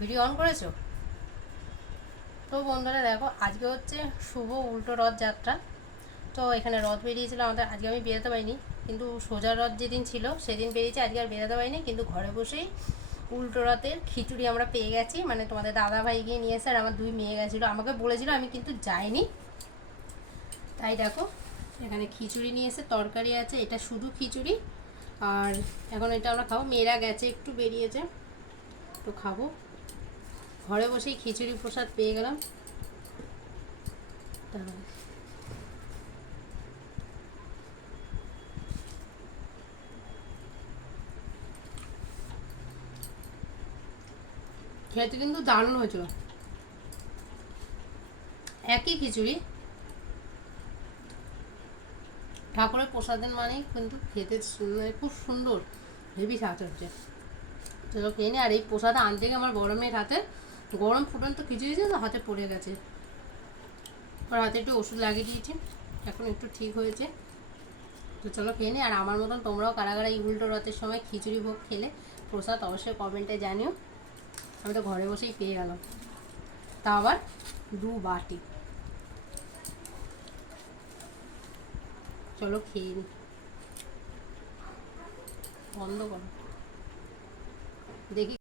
Video on করেছো? তো বন্ধুরা দেখো, আজকে হচ্ছে শুভ উল্টো রথযাত্রা। তো এখানে রথ বেরিয়েছিল আমাদের, আজকে আমি বেরোতে পারিনি, কিন্তু সোজা রথ যেদিন ছিল সেদিন বেরিয়েছে, আজকে আর বেরোতে পারিনি। কিন্তু ঘরে বসেই উল্টো রথের খিচুড়ি আমরা পেয়ে গেছি, মানে তোমাদের দাদা ভাই গিয়ে নিয়ে এসে, আর আমার দুই মেয়ে গেছিলো, আমাকে বলেছিল, আমি কিন্তু যাইনি। তাই দেখো এখানে খিচুড়ি নিয়ে এসে, তরকারি আছে, এটা শুধু খিচুড়ি। আর এখন এটা আমরা খাবো, মেয়েরা গেছে একটু বেরিয়েছে, তো খাবো। ঘরে বসেই খিচুড়ি প্রসাদ পেয়ে গেলাম। তা খেতে কিন্তু দারুণ হয়েছিল। একই খিচুড়ি, ঠাকুরের প্রসাদের মানেই কিন্তু খেতে মানে খুব সুন্দর, হেভি স্বাদ হচ্ছে। চলো খেয়ে নি। আর এই প্রসাদ আনতে গিয়ে আমার বড় মেয়ের হাতে গরম ফুটন্ত খিচুড়ি ছিল, হাতে পড়ে গেছে। ওর হাতে একটু ওষুধ লাগিয়ে দিয়েছি, এখন একটু ঠিক হয়েছে। তো চলো খেয়ে নি। আর আমার মতন তোমরাও কারা কারা এই উল্টো রথের সময় খিচুড়ি ভোগ খেলে প্রসাদ অবশ্যই কমেন্টে জানিও। আমি তো ঘরে বসেই পেয়ে গেলাম, তা আবার 2 বাটি। চলো খেয়ে নি। বন্ধ করো, দেখি।